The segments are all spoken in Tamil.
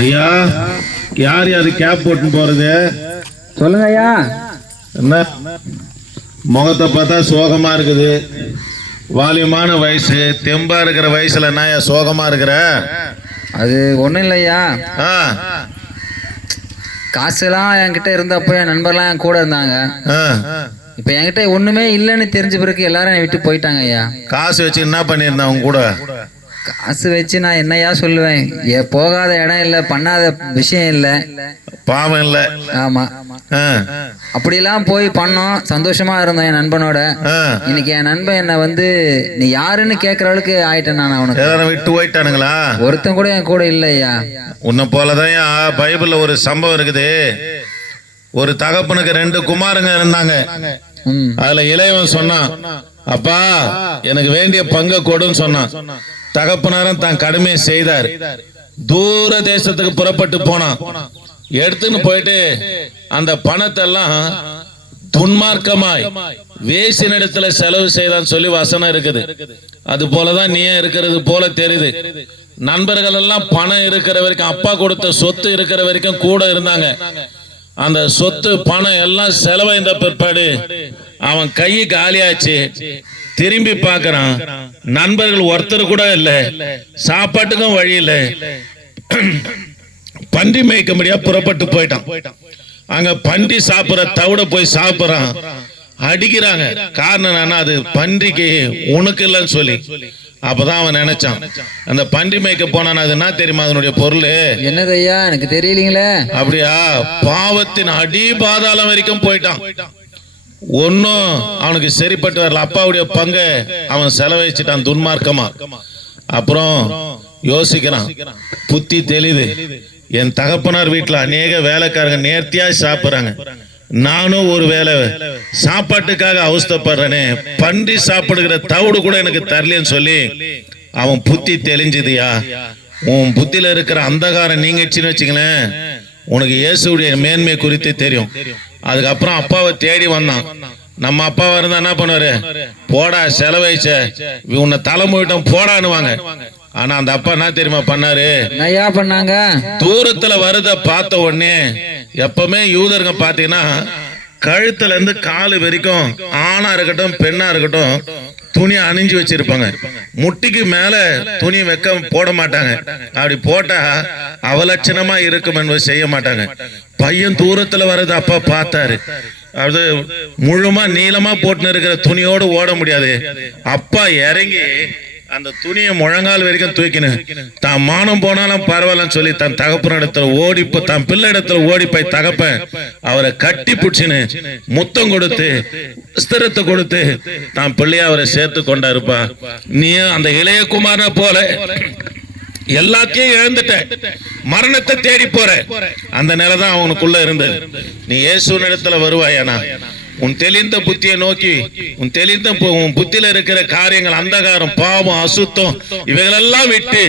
ஐயா, யார் யாரு கேப் போட்டு போறது? சொல்லுங்க ஐயா. என்ன முகத்தை பார்த்தா சோகமா இருக்குது. வாலியமான வயசு, தெம்பா இருக்கிற வயசுல என்ன சோகமா இருக்கிற? அது ஒன்றும் இல்லையா, காசுலாம் என்கிட்ட இருந்தப்போ என் நண்பர்லாம் என் கூட இருந்தாங்க. இப்போ என்கிட்ட ஒன்றுமே இல்லைன்னு தெரிஞ்ச பிறகு எல்லாரும் என்னை விட்டு போயிட்டாங்க ஐயா. காசு வச்சு என்ன பண்ணியிருந்தேன் அவங்க கூட? காசு வச்சு நான் என்னையா சொல்லுவேன்? போகாத இடம் இல்லை, பண்ணாத விஷயம் இல்லை, பாவம் இல்லை. ஆமா, அப்படிலாம் போய் பண்ணோம், சந்தோஷமா இருந்தோம் என் நண்பனோட. இன்னைக்கு என் நண்பன் என்ன நீ யாருன்னு கேட்கற அளவுக்கு ஆயிட்டேன் நான். அவனுக்கு எல்லாரும் விட்டு போயிட்டானுங்களா? ஒருத்தன் கூட என் கூட இல்லையா. உன்னை போலதான் பைபிள்ல ஒரு சம்பவம் இருக்குது. ஒரு தகப்பனுக்கு 2 குமாரங்க இருந்தாங்க. அதுல இளையவன் சொன்னான், அப்பா எனக்கு வேண்டிய பங்கை கொடுன்னு சொன்னான். தகப்பனாரும் தான் கடமையை செய்தார். தூர தேசத்துக்கு புறப்பட்டு போனான். எடுத்துன்னு போயிட்டு அந்த பணத்தை எல்லாம் துன்மார்க்கமாய் வேசினிடத்துல செலவு செய்தான்னு சொல்லி வசனம் இருக்குது. அது போலதான் நீ இருக்கிறது போல தெரியுது. நண்பர்கள் எல்லாம் பணம் இருக்கிற வரைக்கும், அப்பா கொடுத்த சொத்து இருக்கிற வரைக்கும் கூட இருந்தாங்க. அந்த சொத்து பணம் எல்லாம் செலவைந்த பிற்பாடு அவன் கை காலியாச்சு. திரும்பி பார்க்கறான், நண்பர்கள் ஒருத்தர் கூட இல்ல, சாப்பாட்டுக்கும் வழி இல்ல. பன்றி மேய்க்க முடியாது, புறப்பட்டு போயிட்டான். அங்க பன்றி சாப்பிடுற தவிட போய் சாப்பிடுறான். அடிக்கிறாங்க. காரணம் என்னன்னா, அது பன்றிக்கு உனக்கு இல்லைன்னு சொல்லி. அப்பதான் அவன் நினைச்சான், அந்த பன்றி மேய்க்க போனான். அது என்ன தெரியுமா அதனுடைய பொருள்? என்னது ஐயா? எனக்கு தெரியலீங்களே. அப்படியா? பாவத்தின் அடி பாதாளம் வரைக்கும் போயிட்டான். ஒன்னும் அவனுக்கு சரிப்பட்டு வரல. அப்பாவுடைய பங்கு அவன் செலவழிச்சிட்டான் துன்மார்க்கமா. அப்புறம் யோசிக்கிறான், புத்தி தெளிது. என் தகப்பனார் வீட்டுல அநேக வேலைக்காரங்க நேர்த்தியா சாப்பிடுறாங்க, நானும் ஒரு வேலை சாப்பாட்டுக்காக அவஸ்தப்படுறேனே, பன்றி சாப்பிடுகிற தவிடு கூட எனக்கு தரலன்னு சொல்லி அவன் புத்தி தெளிஞ்சதுயா. உன் புத்தியில இருக்கிற அந்தகாரம் நீங்கச்சுன்னு வச்சுங்களேன், உனக்கு இயேசுடைய மேன்மை குறித்து தெரியும். அதுக்கப்புறம் அப்பாவை தேடி வந்தான். நம்ம அப்பாவா இருந்தா என்ன பண்ணுவாரு? போடா செலவழிச்ச, உன்னை தலைமுடிட்டம் போடான்னுவாங்க. ஆனா அந்த அப்பா என்ன தெரியுமா பண்ணாரு? பண்ணாங்க. தூரத்துல வருத பார்த்த உடனே, எப்பவுமே யூதருங்க பாத்தீங்கன்னா கழுத்துல இருந்து காலு வரைக்கும், ஆணா இருக்கட்டும் பெண்ணா இருக்கட்டும், துணி அணிஞ்சு வச்சிருப்பாங்க. முட்டிக்கு மேல துணி வைக்க போட மாட்டாங்க. அப்படி போட்டா அவலட்சணமா இருக்கும் என்பது செய்ய மாட்டாங்க. பையன் தூரத்துல வர்றது அப்பா பார்த்தாரு. அது முழுமா நீளமா போட்டுன்னு இருக்கிற துணியோடு ஓட முடியாது. அப்பா இறங்கி அந்த துணியை முழங்கால் வரைக்கும் தூக்கினு, தான் மானம் போனாலும் பரவாயில்லன்னு சொல்லி தன் தகப்பன இடத்துல ஓடி, தன் பிள்ளை இடத்துல ஓடி போய் தகப்பன் அவரை கட்டி பிடிச்சின்னு முத்தம் கொடுத்து வஸ்திரத்தை கொடுத்து தான் பிள்ளைய அவரை சேர்த்து கொண்டாருப்பா. நீ அந்த இளைய குமாரனை போல எல்லாத்தையும் இழந்துட்ட, மரணத்தை தேடி போற. அந்த நிலைதான் அவனுக்குள்ள இருந்தது. நீ இயேசு இடத்துல வருவாயானா, உன் தெளிந்த புத்தியை நோக்கி, உன் தெளிந்த உன் புத்தியில இருக்கிற காரியங்கள், அந்தகாரம், பாவம், அசுத்தம் இவைகளெல்லாம் விட்டு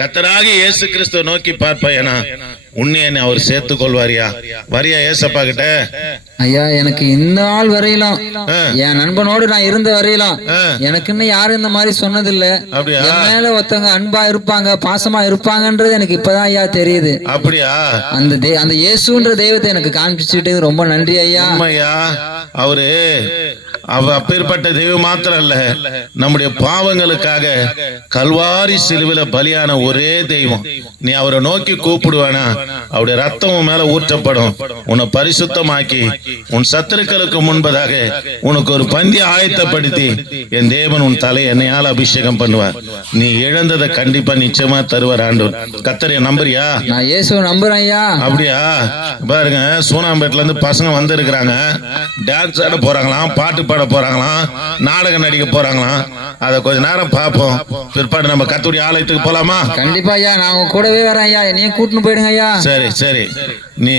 கர்த்தராகிய இயேசு கிறிஸ்துவை நோக்கி பார்ப்பாயனா, உன்னை அவர் சேர்த்து கொள்வாரியா? வரியா ஏசப்பா கிட்ட? ஐயா, எனக்கு இந்த நாள் வரையிலும், என் நண்பனோடு நான் இருந்த வரையிலும் எனக்குன்னு யாரும் இந்த மாதிரி சொன்னதில்ல. என் மேல ஒருத்தவங்க அன்பா இருப்பாங்க, பாசமா இருப்பாங்கன்றது எனக்கு இப்பதான் ஐயா தெரியுது. அப்படியா? அந்த இயேசுன்ற தெய்வத்தை எனக்கு காண்பிச்சுட்டு ரொம்ப நன்றி ஐயா. அவரு அப்பேற்பட்ட தெய்வம் மாத்திரம் அல்ல, நம்முடைய பாவங்களுக்காக கல்வாரி சிலுவையில பலியான ஒரே தெய்வம். நீ அவரை நோக்கி கூப்பிடுவானா, அவருடைய ரத்தம் மேல ஊற்றப்படும். உன்னை பரிசுத்தமாக்கி உன் சத்துருக்களுக்கு முன்பதாக உனக்கு ஒரு பந்தி ஆயத்தப்படுத்தி என் தேவன் உன் தலை என்னையால் அபிஷேகம் பண்ணுவார். நீ இழந்ததை கண்டிப்பா நிச்சயமா தருவார் ஆண்டவர். கர்த்தரை நம்புறியா? நான் இயேசுவை நம்புறேன் ஐயா. அப்படியா? பாருங்க, சூனாம்பேட்ல இருந்து பசங்க வந்து இருக்கிறாங்க. டான்ஸ் ஆட போறாங்களாம், பாட்டு பாட போறாங்களாம், நாடகம் நடிக்க போறாங்களாம். அத கொஞ்ச நேரம் பார்ப்போம். பிற்பாடு நம்ம கர்த்தருடைய ஆலயத்துக்கு போலாமா? கண்டிப்பா ஐயா, நான் கூடவே வரேன் ஐயா. என்னையும் கூட்டின்னு போயிடுங்க ஐயா. சரி சரி. நீ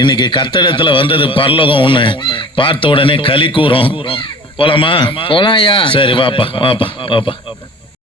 இன்னைக்கு கர்த்தரிடத்துல வந்தது பரலோகம் உன்னை பார்த்த உடனே களி கூறும். போலாமா? போலாம் ஐயா. சரி, வாப்பா வாப்பா வாப்பா.